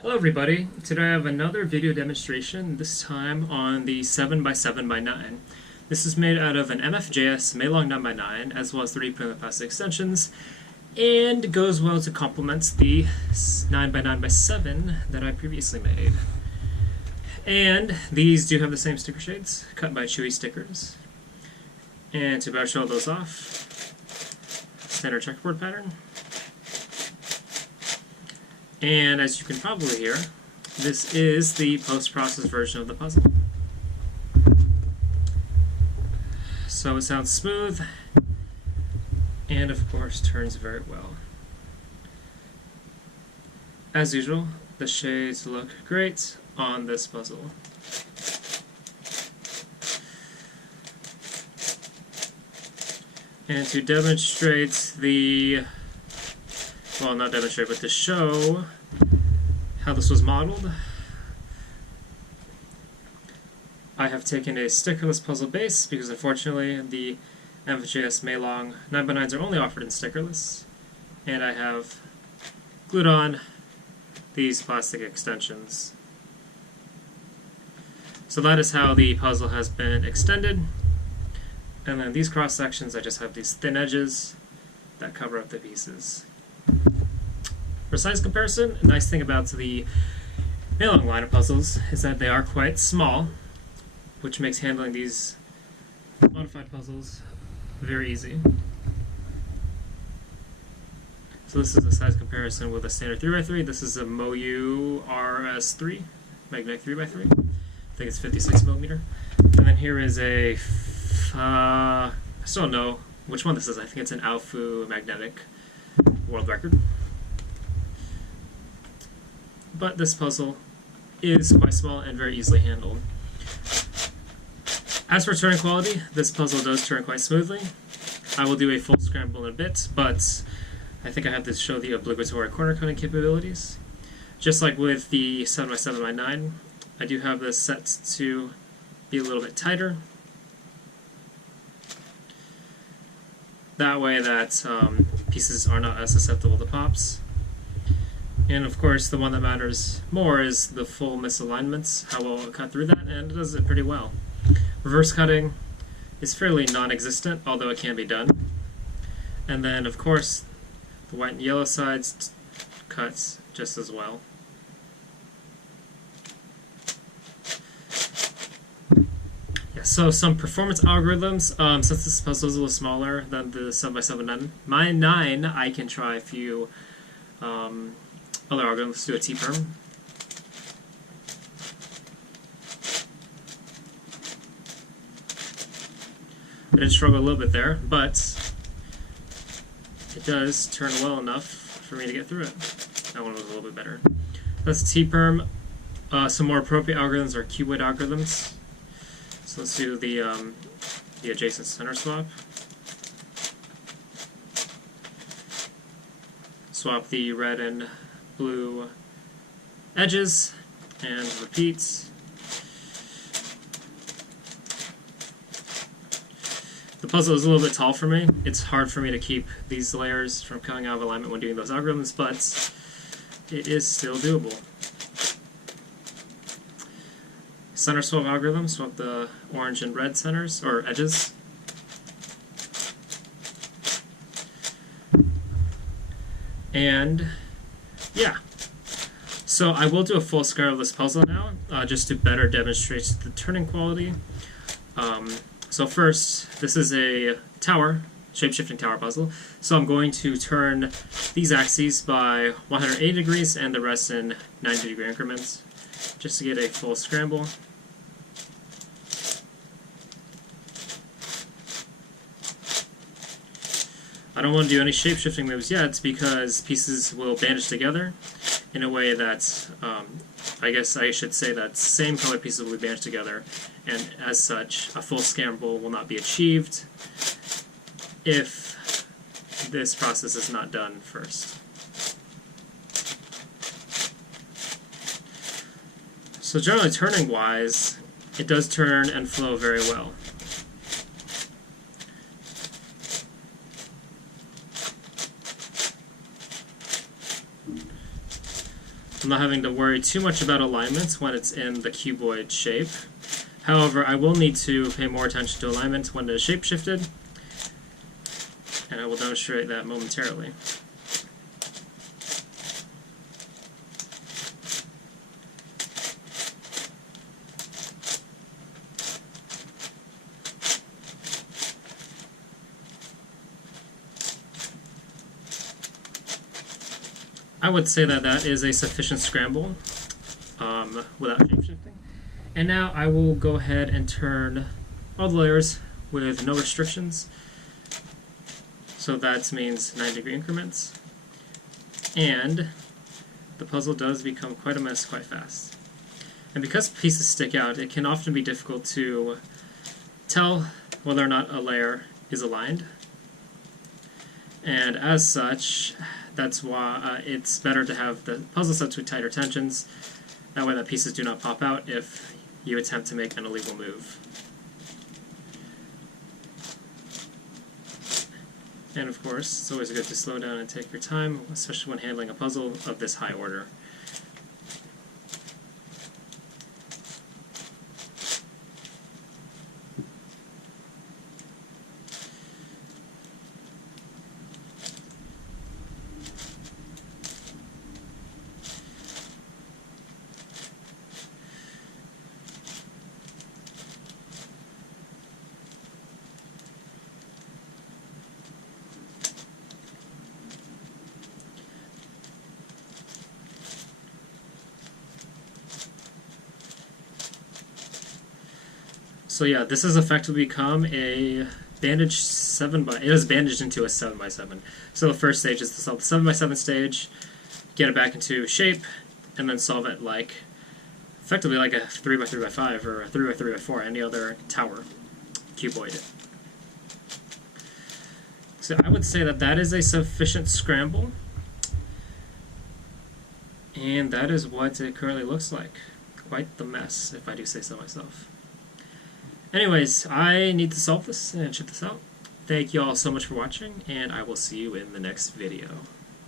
Hello everybody, today I have another video demonstration, this time on the 7x7x9. This is made out of an MFJS Meilong 9x9 as well as 3D printed plastic extensions, and goes well to complement the 9x9x7 that I previously made. And these do have the same sticker shades, cut by Chewy Stickers. And to better show those off, standard checkerboard pattern. And as you can probably hear, this is the post-process version of the puzzle. So it sounds smooth, and of course turns very well. As usual, the shades look great on this puzzle. And to demonstrate well, not demonstrate, but to show how this was modeled, I have taken a stickerless puzzle base because unfortunately the MFJS Meilong 9x9s are only offered in stickerless, and I have glued on these plastic extensions. So that is how the puzzle has been extended, and then these cross sections I just have these thin edges that cover up the pieces. For size comparison, a nice thing about the Meilong line of puzzles is that they are quite small, which makes handling these modified puzzles very easy. So this is a size comparison with a standard 3x3. This is a MOU RS3, magnetic 3x3. I think it's 56mm. And then here is a, I still don't know which one this is. I think it's an Alfu magnetic world record. But this puzzle is quite small and very easily handled. As for turning quality, this puzzle does turn quite smoothly. I will do a full scramble in a bit, but I think I have to show the obligatory corner cutting capabilities. Just like with the 7x7x9, I do have this set to be a little bit tighter. That way that pieces are not as susceptible to pops. And of course, the one that matters more is the full misalignments, how well it cut through that, and it does it pretty well. Reverse cutting is fairly non-existent, although it can be done. And then, of course, the white and yellow sides cuts just as well. Yeah, so some performance algorithms. Since this puzzle is a little smaller than the 7x7 my 9, I can try a few other algorithms. Let's do a T-perm. I did struggle a little bit there, but it does turn well enough for me to get through it. That one was a little bit better. That's T-perm. Some more appropriate algorithms are Cuboid algorithms. So let's do the adjacent center swap. Swap the red and blue edges, and repeat. The puzzle is a little bit tall for me. It's hard for me to keep these layers from coming out of alignment when doing those algorithms, but it is still doable. Center swap algorithm, swap the orange and red centers, or edges. And yeah, so I will do a full scale of this puzzle now, just to better demonstrate the turning quality. So first, this is a tower, shape-shifting tower puzzle. So I'm going to turn these axes by 180 degrees and the rest in 90-degree increments, just to get a full scramble. I don't want to do any shape-shifting moves yet because pieces will bandage together in a way that, I guess I should say that same color pieces will be bandaged together, and as such, a full scramble will not be achieved if this process is not done first. So generally turning-wise, it does turn and flow very well. so not having to worry too much about alignments when it's in the cuboid shape. However, I will need to pay more attention to alignment when it is shape shifted, and I will demonstrate that momentarily. I would say that that is a sufficient scramble without shape-shifting. And now I will go ahead and turn all the layers with no restrictions. So that means 9-degree increments. And the puzzle does become quite a mess quite fast. And because pieces stick out, it can often be difficult to tell whether or not a layer is aligned. And as such, that's why it's better to have the puzzle set to tighter tensions. That way the pieces do not pop out if you attempt to make an illegal move. And of course, it's always good to slow down and take your time, especially when handling a puzzle of this high order. So yeah, this has effectively become a bandaged 7x. It is bandaged into a 7x7. So the first stage is to solve the 7x7 stage, get it back into shape, and then solve it like effectively like a 3x3x5 or a 3x3x4, any other tower cuboid. So I would say that that is a sufficient scramble, and that is what it currently looks like. Quite the mess, if I do say so myself. Anyways, I need to solve this and ship this out. Thank you all so much for watching, and I will see you in the next video.